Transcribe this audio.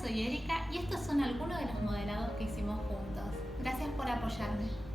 soy Erika y estos son algunos de los modelados que hicimos juntos. Gracias por apoyarme.